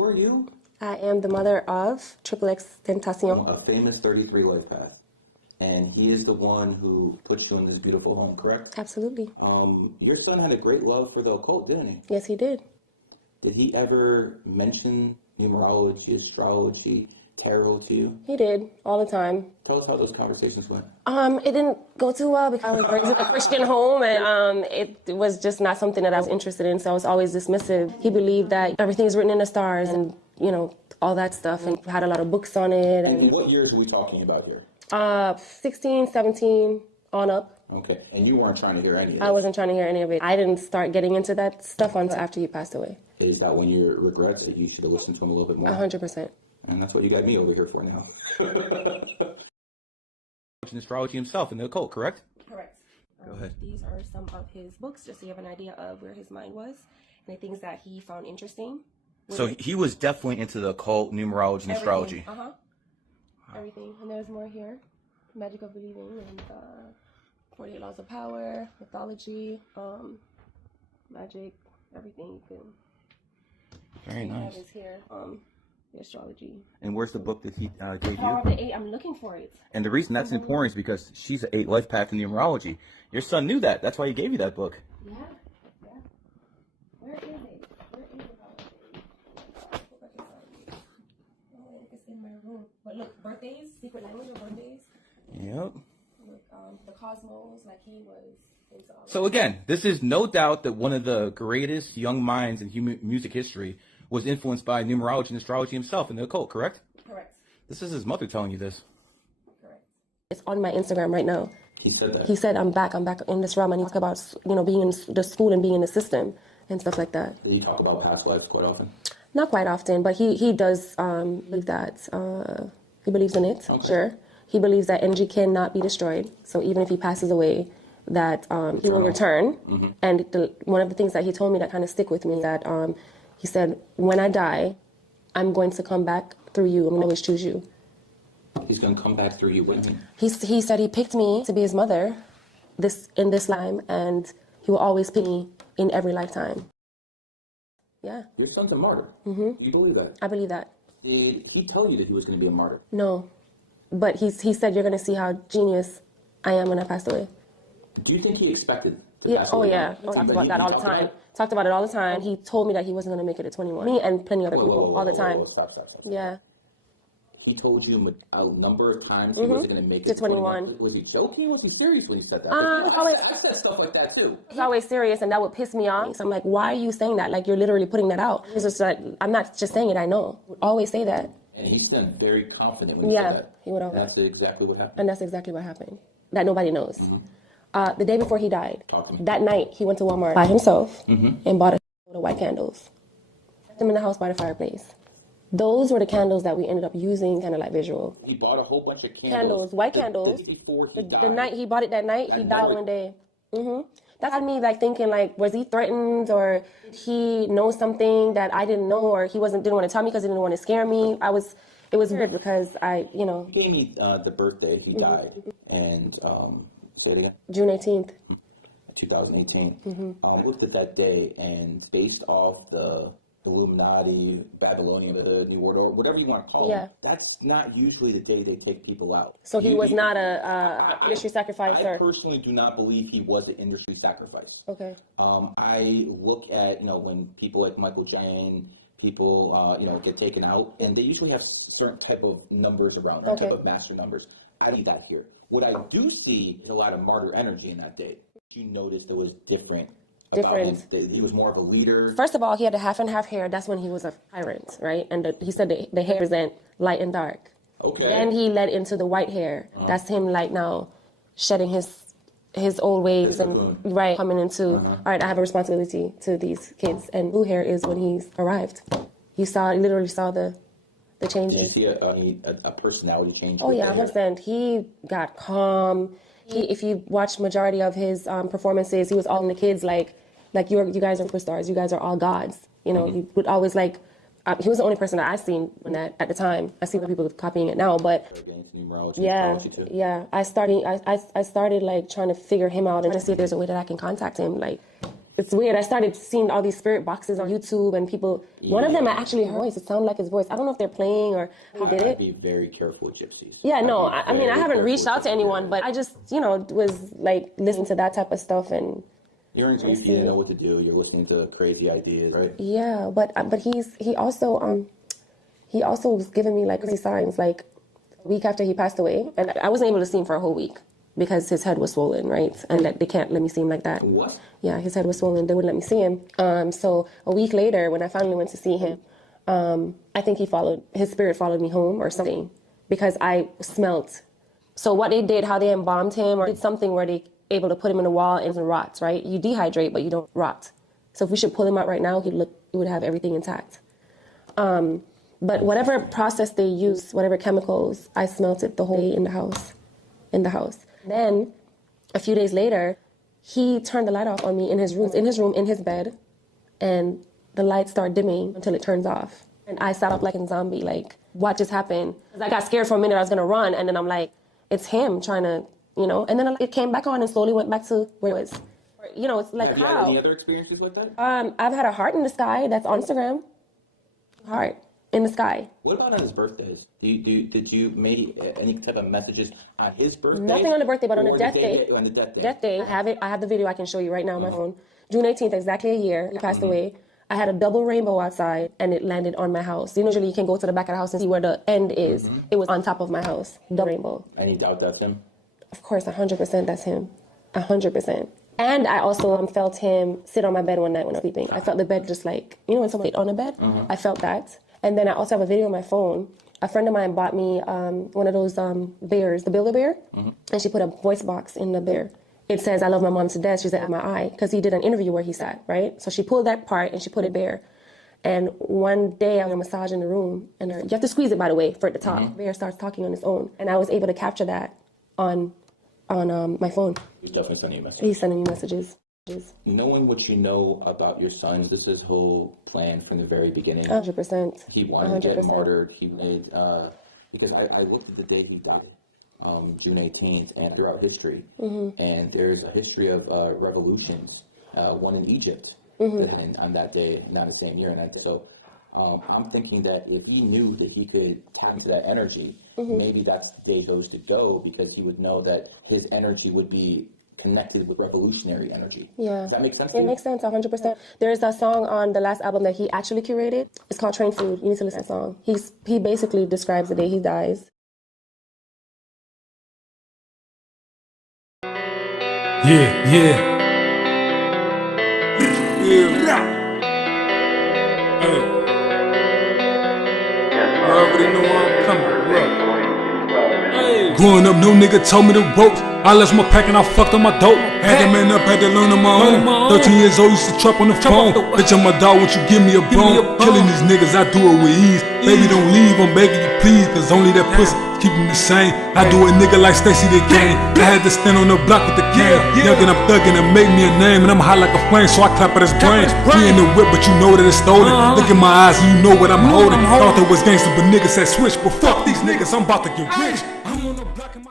Who are you? I am the mother of Xxxtentacion. A famous 33 life path. And he is the one who puts you in this beautiful home, correct? Absolutely. Your son had a great love for the occult, didn't he? Yes, he did. Did he ever mention numerology, astrology, tarot to you? He did, all the time. Tell us how those conversations went. It didn't go too well because I was raised in a Christian home, and it was just not something that I was interested in, so I was always dismissive. He believed that everything is written in the stars and, you know, all that stuff, and had a lot of books on it. And what years are we talking about here? 16, 17, on up. Okay, and you weren't trying to hear any of it? I wasn't trying to hear any of it. I didn't start getting into that stuff until after he passed away. Is that when you regrets that you should have listened to him a little bit more? 100%. And that's what you got me over here for now. Astrology himself in the occult, correct? Correct. Go ahead. These are some of his books, just so you have an idea of where his mind was and the things that he found interesting. So he was definitely into the occult, numerology, and astrology. Everything. And there's more here. Magic of Believing and 48 Laws of Power, mythology, magic, everything you can. Very nice. Is here. The astrology. And where's the book that he gave Power you? of the 8. I'm looking for it. And the reason that's important is because she's an 8 life path in numerology. Your son knew that. That's why he gave you that book. Yeah. Yeah. Where is it? Where is it? Oh, it's in my room. But look, birthdays, secret language of birthdays. Yep. Look, the cosmos, like he was into all So again, this is no doubt that one of the greatest young minds in music history was influenced by numerology and astrology himself in the occult, correct? Correct. This is his mother telling you this. Correct. It's on my Instagram right now. He said that. He said, I'm back in this realm, and he talked about, you know, being in the school and being in the system and stuff like that. Did he talk about past lives quite often? Not quite often, but he does believe that. He believes in it, okay. Sure. He believes that energy cannot be destroyed. So even if he passes away, that he will return. Mm-hmm. And one of the things that he told me that kind of stick with me is that he said, when I die, I'm going to come back through you. I'm going to always choose you. He's going to come back through you, wouldn't he? He said he picked me to be his mother in this lifetime, and he will always pick me in every lifetime. Yeah. Your son's a martyr. Mm-hmm. Do you believe that? I believe that. Did he tell you that he was going to be a martyr? No. But he said, you're going to see how genius I am when I passed away. Do you think he expected to pass away? Oh, yeah. He talked about that all the time. Talked about it all the time. He told me that he wasn't going to make it at 21. Me and plenty of other people all the time. Stop. Yeah. He told you a number of times he wasn't going to make it to 21. Was he joking? Was he serious when he said that? I said stuff like that too. He's always serious, and that would piss me off. So I'm like, why are you saying that? Like, you're literally putting that out. It's just like, I'm not just saying it, I know. I would always say that. And he sounded very confident when he said that. He would always. That's exactly what happened. And that's exactly what happened. That nobody knows. Mm-hmm. The day before he died, that night, he went to Walmart by himself and bought a load of white candles. Left them in the house by the fireplace. Those were the candles that we ended up using, kind of like visual. He bought a whole bunch of candles. White candles. Before he died. The night he bought it that night, he died one day. That had me like thinking, like, was he threatened, or he knows something that I didn't know, or he didn't want to tell me because he didn't want to scare me. It was weird because He gave me the birthday he died, and say it again. June 18th. 2018. I looked at that day, and based off the Illuminati, Babylonian, the New World Order, whatever you want to call it, that's not usually the day they take people out. So he was not a industry sacrificer? I personally do not believe he was an industry sacrifice. Okay. I look at, when people like Michael Jane, people, get taken out, and they usually have certain type of numbers around them, type of master numbers. I need that here. What I do see is a lot of martyr energy in that day. You noticed it was different. He was more of a leader. First of all, he had a half and half hair. That's when he was a tyrant, right? And he said the hair represent light and dark. Okay. Then he led into the white hair. That's him, like, now shedding his old ways and coming into all right, I have a responsibility to these kids. And blue hair is when he's arrived. You literally saw the changes. Did you see a personality change? Oh yeah, 100%. He got calm. If you watch majority of his performances, he was all in the kids like you guys are superstars. You guys are all gods. He would always he was the only person that I seen at the time. I see other people copying it now, but I started like trying to figure him out and to see if there's a way that I can contact him. Like, It's weird. I started seeing all these spirit boxes on YouTube and people. One of them I actually heard voice. It sounded like his voice. I don't know if they're playing or who did it. Be very careful with gypsies. Yeah, no. I mean, I haven't reached out to anyone, but I just, was like listening to that type of stuff and. You're in grief. You didn't know what to do. You're listening to crazy ideas, right? Yeah, but he also was giving me like crazy signs like a week after he passed away, and I wasn't able to see him for a whole week because his head was swollen, right? And that they can't let me see him like that. What? Yeah, his head was swollen. They wouldn't let me see him. So a week later, when I finally went to see him, I think his spirit followed me home or something because I smelt. So what they did, how they embalmed him or did something where they able to put him in a wall and rot, right? You dehydrate, but you don't rot. So if we should pull him out right now, he would have everything intact. But whatever process they use, whatever chemicals, I smelt it the whole day in the house. Then a few days later, he turned the light off on me in his room, in his bed, and the light started dimming until it turns off. And I sat up like a zombie, like, what just happened? 'Cause I got scared for a minute, I was gonna run, and then I'm like, it's him trying to, and then it came back on and slowly went back to where it was. It's like, have you had any other experiences like that? I've had a heart in the sky that's on Instagram. Heart in the sky. What about on his birthdays? Did you make any type of messages on his birthday? Nothing on the birthday, but on the death day. On the death day. Death day. I have the video I can show you right now on my phone. June 18th, exactly a year, he passed away. I had a double rainbow outside, and it landed on my house. Usually you can go to the back of the house and see where the end is. It was on top of my house, double rainbow. Any doubt that's him? Of course, 100% that's him. 100%. And I also felt him sit on my bed one night when I was sleeping. I felt the bed just like, when someone laid on the bed? I felt that. And then I also have a video on my phone. A friend of mine bought me one of those bears, the Build-A-Bear, and she put a voice box in the bear. It says, I love my mom to death. She said, at my eye, because he did an interview where he sat, right? So she pulled that part and she put it there. And one day I was massaging the room, and you have to squeeze it, by the way, for it to talk. The bear starts talking on its own. And I was able to capture that on my phone. He's definitely sending you messages. He's sending me messages. Knowing what you know about your son, this is his whole plan from the very beginning. 100%. He wanted to get martyred. He made, because I looked at the day he died, June 18th, and throughout history. And there's a history of revolutions, one in Egypt that happened on that day, not the same year. And so I'm thinking that if he knew that he could tap into that energy, maybe that's the day goes to go, because he would know that his energy would be connected with revolutionary energy. Yeah. Does that make sense to you? It makes sense, 100%. There's a song on the last album that he actually curated. It's called Train Food. You need to listen to that song. He basically describes the day he dies. Yeah. Hey. I already know where I'm coming, bro. Hey. Growing up, no nigga told me the ropes. I left my pack and I fucked on my dope. Had to man up, had to learn on my own. 13 years old, used to trap on the phone. Bitch, I'm my dog, won't you give me a bone? Killing these niggas, I do it with ease. Baby, don't leave, I'm begging you please, cause only that pussy keeping me sane. I do a nigga like Stacy the Game. I had to stand on the block with the cane. Young and I'm thugging and make me a name. And I'm hot like a flame, so I clap at his brain. He in the whip, but you know that it's stolen. Look in my eyes and you know what I'm holding. Thought that was gangster, but niggas had switched. But fuck these niggas, I'm about to get rich. I'm on the block in my